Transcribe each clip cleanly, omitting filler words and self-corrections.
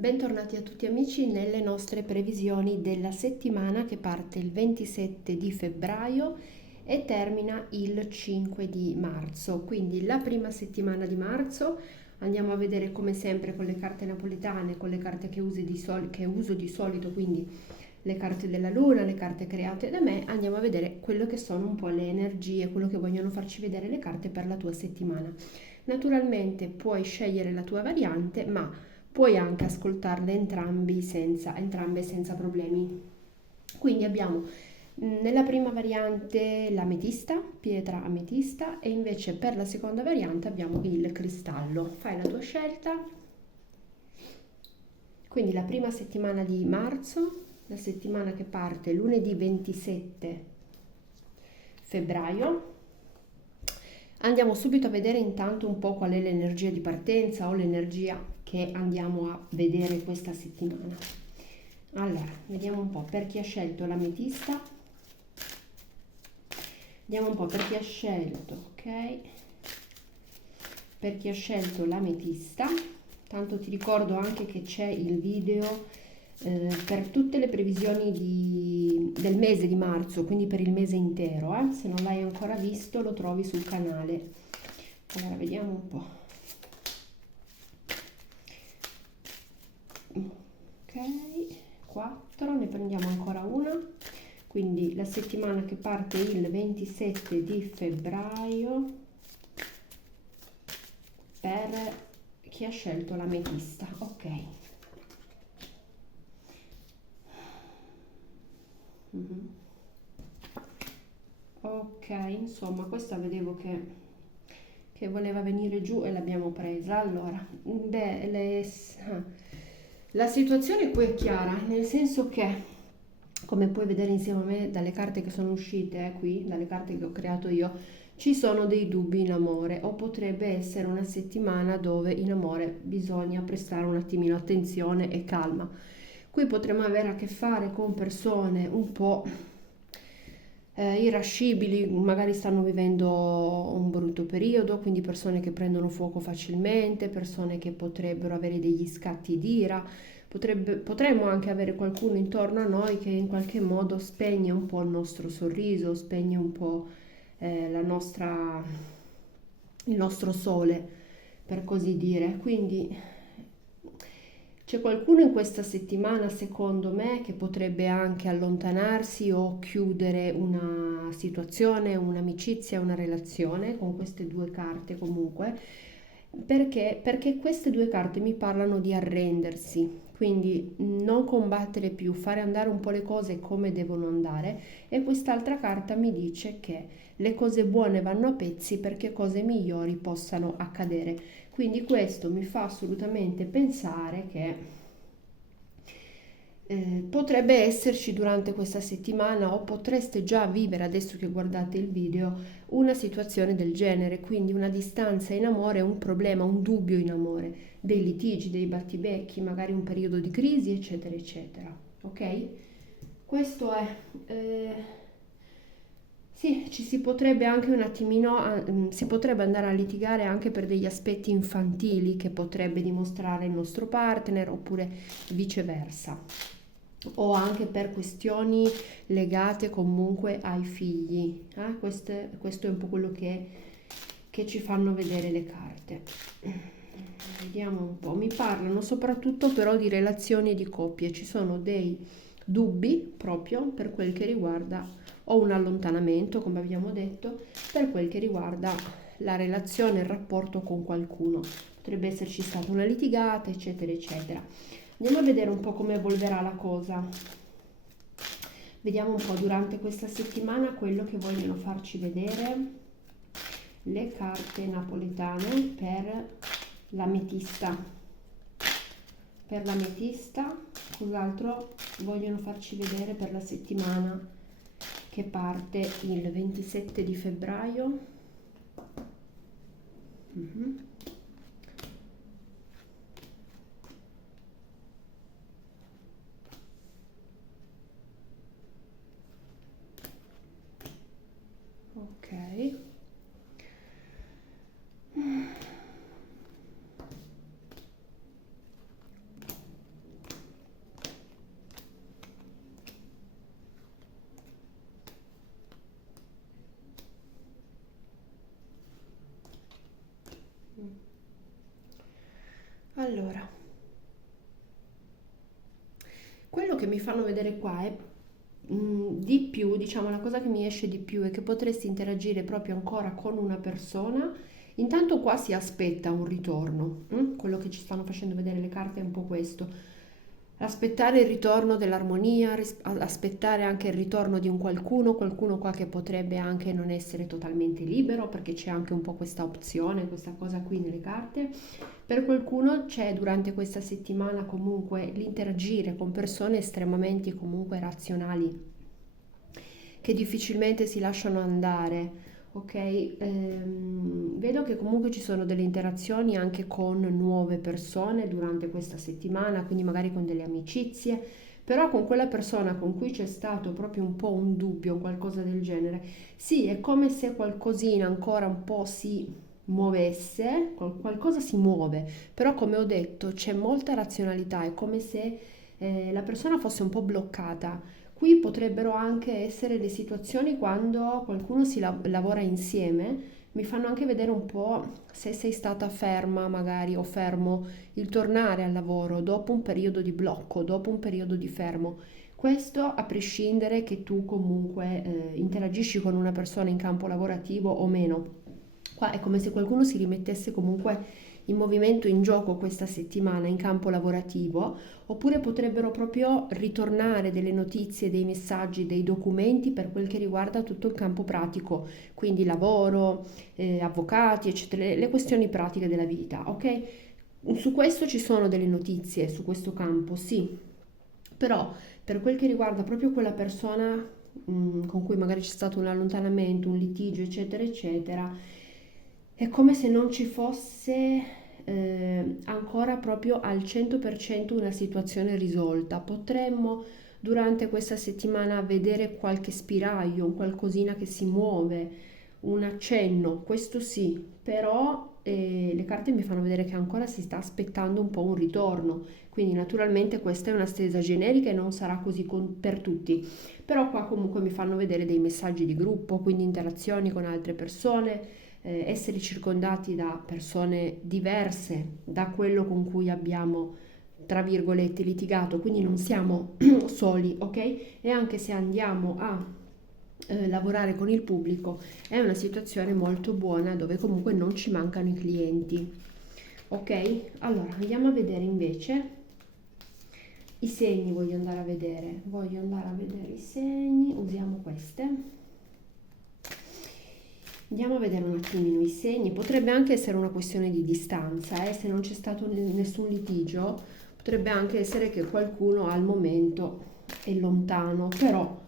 Bentornati a tutti amici nelle nostre previsioni della settimana che parte il 27 di febbraio e termina il 5 di marzo. Quindi la prima settimana di marzo andiamo a vedere come sempre con le carte napoletane, con le carte che uso di solito, quindi le carte della luna, le carte create da me, andiamo a vedere quello che sono un po' le energie, quello che vogliono farci vedere le carte per la tua settimana. Naturalmente puoi scegliere la tua variante, ma puoi anche ascoltarle entrambe senza problemi. Quindi abbiamo nella prima variante l'ametista, pietra ametista, e invece per la seconda variante abbiamo il cristallo. Fai la tua scelta. Quindi la prima settimana di marzo, la settimana che parte lunedì 27 febbraio. Andiamo subito a vedere intanto un po' qual è l'energia di partenza o l'energia che andiamo a vedere questa settimana. Allora, vediamo un po' per chi ha scelto l'ametista. Vediamo un po' per chi ha scelto, ok? Per chi ha scelto l'ametista. Tanto ti ricordo anche che c'è il video per tutte le previsioni del mese di marzo, quindi per il mese intero. Se non l'hai ancora visto lo trovi sul canale. Allora, vediamo un po'. Ok, 4, ne prendiamo ancora una. Quindi la settimana che parte il 27 di febbraio per chi ha scelto l'ametista. Ok. Mhm. Ok, insomma, questa vedevo che voleva venire giù e l'abbiamo presa. Allora, la situazione qui è chiara, nel senso che, come puoi vedere insieme a me dalle carte che sono uscite qui, dalle carte che ho creato io, ci sono dei dubbi in amore o potrebbe essere una settimana dove in amore bisogna prestare un attimino attenzione e calma. Qui potremmo avere a che fare con persone un po' irascibili, magari stanno vivendo un brutto periodo, quindi persone che prendono fuoco facilmente, persone che potrebbero avere degli scatti d'ira, potremmo anche avere qualcuno intorno a noi che in qualche modo spegne un po' il nostro sorriso, spegne un po' la nostra, il nostro sole, per così dire. Quindi c'è qualcuno in questa settimana, secondo me, che potrebbe anche allontanarsi o chiudere una situazione, un'amicizia, una relazione con queste due carte comunque, perché queste due carte mi parlano di arrendersi, quindi non combattere più, fare andare un po' le cose come devono andare, e quest'altra carta mi dice che le cose buone vanno a pezzi perché cose migliori possano accadere. Quindi questo mi fa assolutamente pensare che potrebbe esserci durante questa settimana o potreste già vivere adesso che guardate il video una situazione del genere, quindi una distanza in amore, un problema, un dubbio in amore, dei litigi, dei battibecchi, magari un periodo di crisi, eccetera, eccetera. Ok? Questo è. Sì, ci si potrebbe anche un attimino, si potrebbe andare a litigare anche per degli aspetti infantili che potrebbe dimostrare il nostro partner oppure viceversa, o anche per questioni legate comunque ai figli. Questo è un po' quello che ci fanno vedere le carte. Vediamo un po', mi parlano soprattutto però di relazioni e di coppie, ci sono dei dubbi proprio per quel che riguarda o un allontanamento, come abbiamo detto, per quel che riguarda la relazione, il rapporto con qualcuno. Potrebbe esserci stata una litigata, eccetera, eccetera. Andiamo a vedere un po' come evolverà la cosa. Vediamo un po' durante questa settimana quello che vogliono farci vedere le carte napoletane per l'ametista. Per l'ametista, cos'altro vogliono farci vedere per la settimana che parte il 27 di febbraio? Mhm. Ok. che mi fanno vedere qua è di più, diciamo, la cosa che mi esce di più è che potresti interagire proprio ancora con una persona. Intanto qua si aspetta un ritorno, quello che ci stanno facendo vedere le carte è un po' questo. Aspettare il ritorno dell'armonia, aspettare anche il ritorno di un qualcuno, qualcuno qua che potrebbe anche non essere totalmente libero, perché c'è anche un po' questa opzione, questa cosa qui nelle carte. Per qualcuno c'è durante questa settimana comunque l'interagire con persone estremamente comunque razionali, che difficilmente si lasciano andare. Ok, vedo che comunque ci sono delle interazioni anche con nuove persone durante questa settimana, quindi magari con delle amicizie, però con quella persona con cui c'è stato proprio un po' un dubbio, qualcosa del genere. Sì, è come se qualcosina ancora un po' si muovesse, qualcosa si muove, però come ho detto c'è molta razionalità, è come se la persona fosse un po' bloccata. Qui potrebbero anche essere le situazioni quando qualcuno lavora insieme, mi fanno anche vedere un po' se sei stata ferma magari o fermo il tornare al lavoro dopo un periodo di blocco, dopo un periodo di fermo. Questo a prescindere che tu comunque interagisci con una persona in campo lavorativo o meno. Qua è come se qualcuno si rimettesse comunque in movimento, in gioco questa settimana in campo lavorativo, oppure potrebbero proprio ritornare delle notizie, dei messaggi, dei documenti per quel che riguarda tutto il campo pratico, quindi lavoro, avvocati, eccetera, le questioni pratiche della vita, ok? Su questo ci sono delle notizie, su questo campo, sì, però per quel che riguarda proprio quella persona con cui magari c'è stato un allontanamento, un litigio, eccetera, eccetera, è come se non ci fosse ancora proprio al 100% una situazione risolta. Potremmo durante questa settimana vedere qualche spiraglio, un qualcosina che si muove, un accenno, questo sì, però le carte mi fanno vedere che ancora si sta aspettando un po' un ritorno, quindi naturalmente questa è una stesa generica e non sarà così per tutti, però qua comunque mi fanno vedere dei messaggi di gruppo, quindi interazioni con altre persone, essere circondati da persone diverse da quello con cui abbiamo, tra virgolette, litigato, quindi non siamo soli, ok? E anche se andiamo a lavorare con il pubblico è una situazione molto buona dove comunque non ci mancano i clienti. Ok? Allora andiamo a vedere invece i segni, voglio andare a vedere i segni, usiamo queste. Andiamo a vedere un attimino i segni, potrebbe anche essere una questione di distanza, se non c'è stato nessun litigio, potrebbe anche essere che qualcuno al momento è lontano, però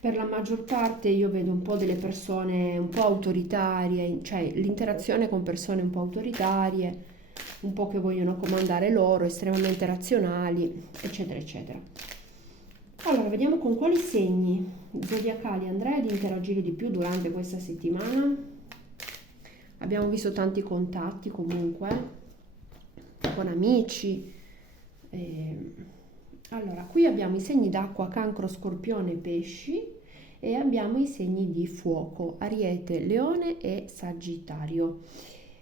per la maggior parte io vedo un po' delle persone un po' autoritarie, cioè l'interazione con persone un po' autoritarie, un po' che vogliono comandare loro, estremamente razionali, eccetera, eccetera. Allora, vediamo con quali segni zodiacali andrai ad interagire di più durante questa settimana. Abbiamo visto tanti contatti comunque, con amici. Allora, qui abbiamo i segni d'acqua, cancro, scorpione, pesci e abbiamo i segni di fuoco, ariete, leone e sagittario.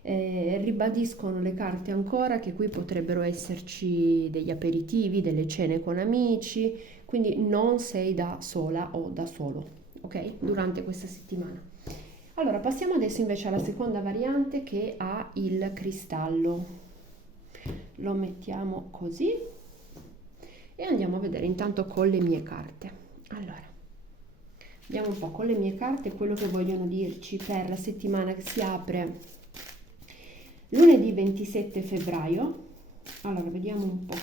Ribadiscono le carte ancora che qui potrebbero esserci degli aperitivi, delle cene con amici, quindi non sei da sola o da solo, ok? Durante questa settimana. Allora, passiamo adesso invece alla seconda variante che ha il cristallo. Lo mettiamo così e andiamo a vedere intanto con le mie carte. Allora, vediamo un po' con le mie carte quello che vogliono dirci per la settimana che si apre lunedì 27 febbraio. Allora, vediamo un po'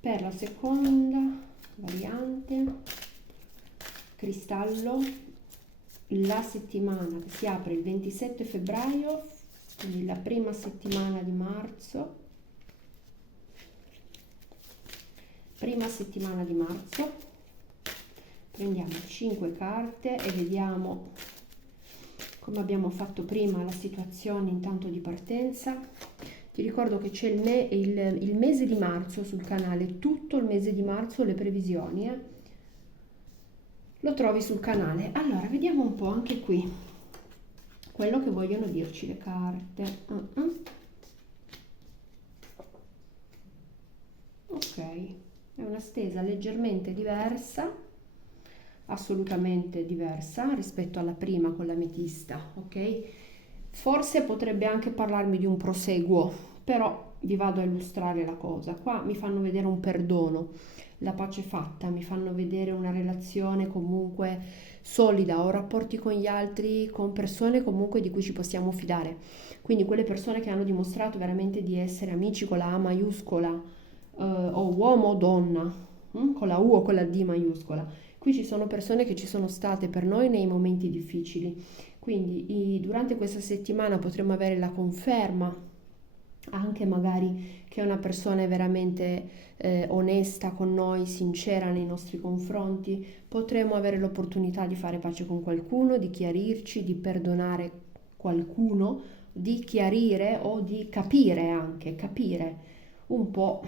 per la seconda variante, cristallo, la settimana che si apre il 27 febbraio, quindi la prima settimana di marzo. Prima settimana di marzo, prendiamo 5 carte e vediamo come abbiamo fatto prima la situazione intanto di partenza. Ti ricordo che c'è il mese di marzo sul canale, tutto il mese di marzo, le previsioni, lo trovi sul canale. Allora, vediamo un po' anche qui quello che vogliono dirci le carte. Ok. È una stesa leggermente diversa, assolutamente diversa rispetto alla prima con l'ametista, ok? Forse potrebbe anche parlarmi di un proseguo, però vi vado a illustrare la cosa. Qua mi fanno vedere un perdono, la pace fatta, mi fanno vedere una relazione comunque solida, ho rapporti con gli altri, con persone comunque di cui ci possiamo fidare. Quindi quelle persone che hanno dimostrato veramente di essere amici con la A maiuscola, o uomo o donna, con la U o con la D maiuscola. Qui ci sono persone che ci sono state per noi nei momenti difficili. Quindi durante questa settimana potremo avere la conferma anche magari che una persona è veramente onesta con noi, sincera nei nostri confronti, potremo avere l'opportunità di fare pace con qualcuno, di chiarirci, di perdonare qualcuno, di chiarire o di capire anche, capire un po'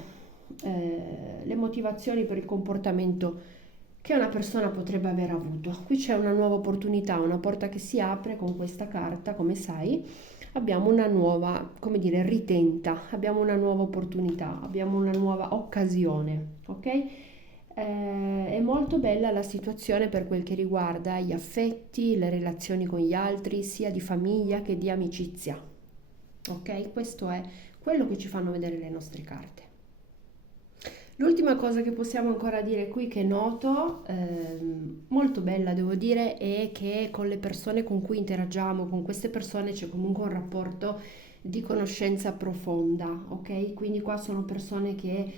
le motivazioni per il comportamento che una persona potrebbe aver avuto. Qui c'è una nuova opportunità, una porta che si apre con questa carta, come sai, abbiamo una nuova, come dire, ritenta, abbiamo una nuova opportunità, abbiamo una nuova occasione, ok? È molto bella la situazione per quel che riguarda gli affetti, le relazioni con gli altri, sia di famiglia che di amicizia, ok? Questo è quello che ci fanno vedere le nostre carte. L'ultima cosa che possiamo ancora dire qui che noto, molto bella devo dire, è che con le persone con cui interagiamo, con queste persone c'è comunque un rapporto di conoscenza profonda, ok? Quindi qua sono persone che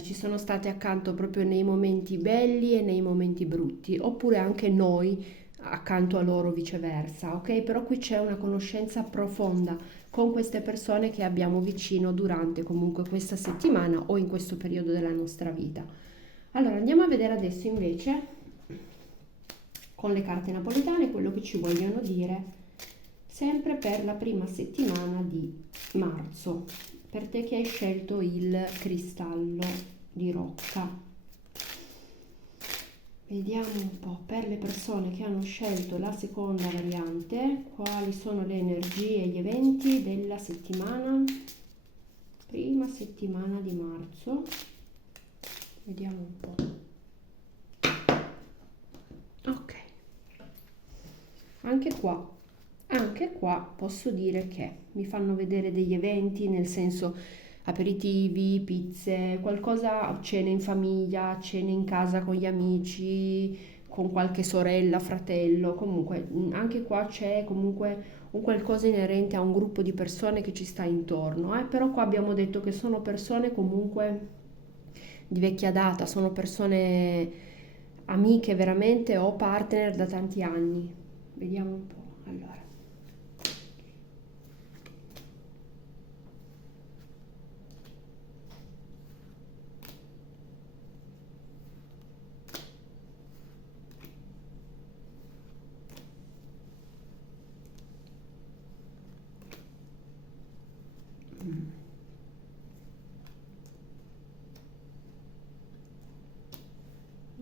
ci sono state accanto proprio nei momenti belli e nei momenti brutti, oppure anche noi accanto a loro viceversa, ok? Però qui c'è una conoscenza profonda con queste persone che abbiamo vicino durante comunque questa settimana o in questo periodo della nostra vita. Allora andiamo a vedere adesso invece con le carte napoletane quello che ci vogliono dire sempre per la prima settimana di marzo, per te che hai scelto il cristallo di rocca. Vediamo un po' per le persone che hanno scelto la seconda variante, quali sono le energie e gli eventi della settimana, prima settimana di marzo. Vediamo un po'. Ok, anche qua posso dire che mi fanno vedere degli eventi, nel senso aperitivi, pizze, qualcosa, cene in famiglia, cene in casa con gli amici, con qualche sorella, fratello, comunque anche qua c'è comunque un qualcosa inerente a un gruppo di persone che ci sta intorno, però qua abbiamo detto che sono persone comunque di vecchia data, sono persone amiche veramente o partner da tanti anni. Vediamo un po'. Allora.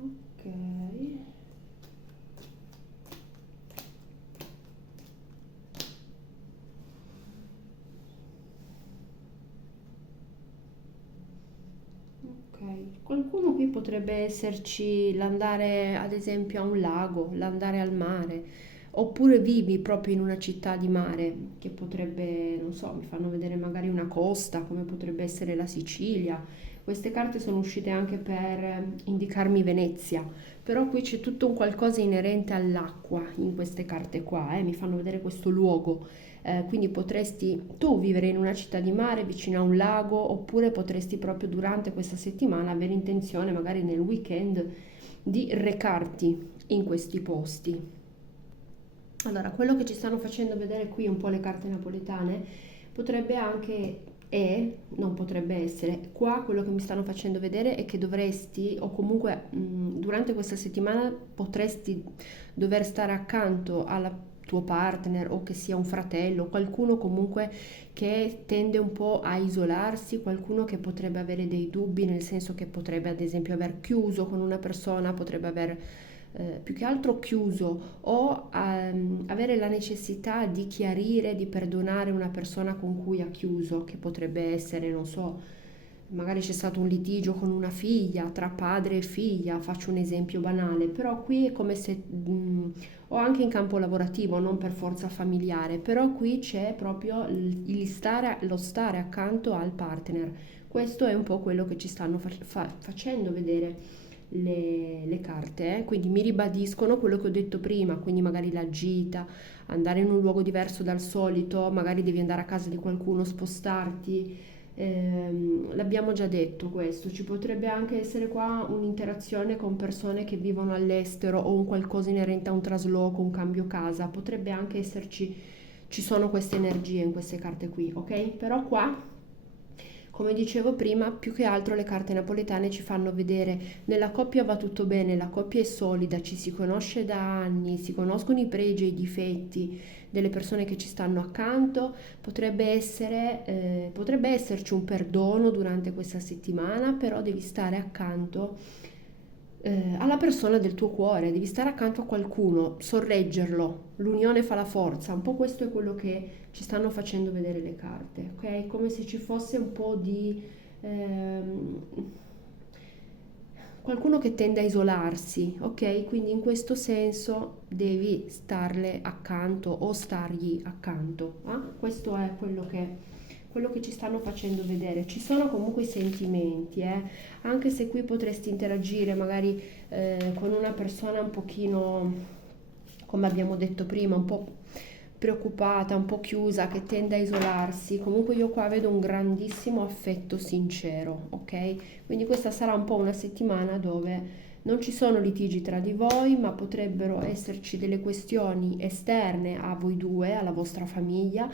Ok. Ok, qualcuno qui potrebbe esserci l'andare ad esempio a un lago, l'andare al mare, oppure vivi proprio in una città di mare, che potrebbe, non so, mi fanno vedere magari una costa, come potrebbe essere la Sicilia. Queste carte sono uscite anche per indicarmi Venezia, però qui c'è tutto un qualcosa inerente all'acqua in queste carte qua, mi fanno vedere questo luogo. Quindi potresti tu vivere in una città di mare vicino a un lago oppure potresti proprio durante questa settimana avere intenzione, magari nel weekend, di recarti in questi posti. Allora, quello che ci stanno facendo vedere qui un po' le carte napoletane potrebbe anche non potrebbe essere. Qua quello che mi stanno facendo vedere è che dovresti, o comunque durante questa settimana potresti dover stare accanto al tuo partner o che sia un fratello, qualcuno comunque che tende un po' a isolarsi, qualcuno che potrebbe avere dei dubbi, nel senso che potrebbe ad esempio aver chiuso con una persona, potrebbe aver più che altro chiuso o avere la necessità di chiarire, di perdonare una persona con cui ha chiuso, che potrebbe essere, non so, magari c'è stato un litigio con una figlia, tra padre e figlia, faccio un esempio banale, però qui è come se, o anche in campo lavorativo, non per forza familiare, però qui c'è proprio lo stare accanto al partner. Questo è un po' quello che ci stanno facendo vedere le carte, eh. Quindi mi ribadiscono quello che ho detto prima, quindi magari la gita, andare in un luogo diverso dal solito, magari devi andare a casa di qualcuno, spostarti. L'abbiamo già detto questo, ci potrebbe anche essere qua un'interazione con persone che vivono all'estero o un qualcosa inerente a un trasloco, un cambio casa, potrebbe anche esserci, ci sono queste energie in queste carte qui, ok? Però qua, come dicevo prima, più che altro le carte napoletane ci fanno vedere nella coppia va tutto bene, la coppia è solida, ci si conosce da anni, si conoscono i pregi e i difetti delle persone che ci stanno accanto, potrebbe esserci un perdono durante questa settimana, però devi stare accanto alla persona del tuo cuore, devi stare accanto a qualcuno, sorreggerlo, l'unione fa la forza, un po' questo è quello che ci stanno facendo vedere le carte, ok? Come se ci fosse un po' di ehm, qualcuno che tende a isolarsi, ok? Quindi in questo senso devi starle accanto o stargli accanto. Questo è quello che ci stanno facendo vedere. Ci sono comunque i sentimenti, anche se qui potresti interagire magari con una persona un pochino, come abbiamo detto prima, un po' preoccupata, un po' chiusa, che tende a isolarsi. Comunque io qua vedo un grandissimo affetto sincero, ok? Quindi questa sarà un po' una settimana dove non ci sono litigi tra di voi, ma potrebbero esserci delle questioni esterne a voi due, alla vostra famiglia,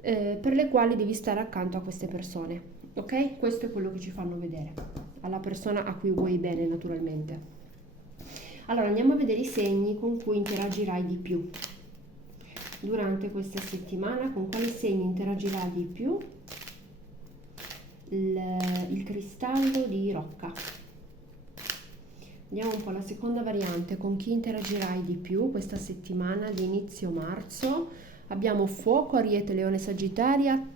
per le quali devi stare accanto a queste persone. Ok? Questo è quello che ci fanno vedere. Alla persona a cui vuoi bene, naturalmente. Allora andiamo a vedere i segni con cui interagirai di più. Durante questa settimana, con quali segni interagirai di più? Il cristallo di rocca. Vediamo un po' la seconda variante, con chi interagirai di più questa settimana di inizio marzo. Abbiamo fuoco, ariete, leone, sagittario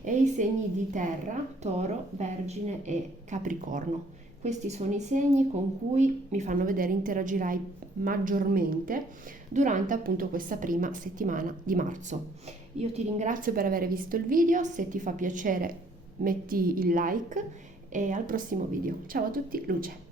e i segni di terra, toro, vergine e capricorno. Questi sono i segni con cui mi fanno vedere interagirai maggiormente durante appunto questa prima settimana di marzo. Io ti ringrazio per aver visto il video, se ti fa piacere metti il like e al prossimo video. Ciao a tutti, luce!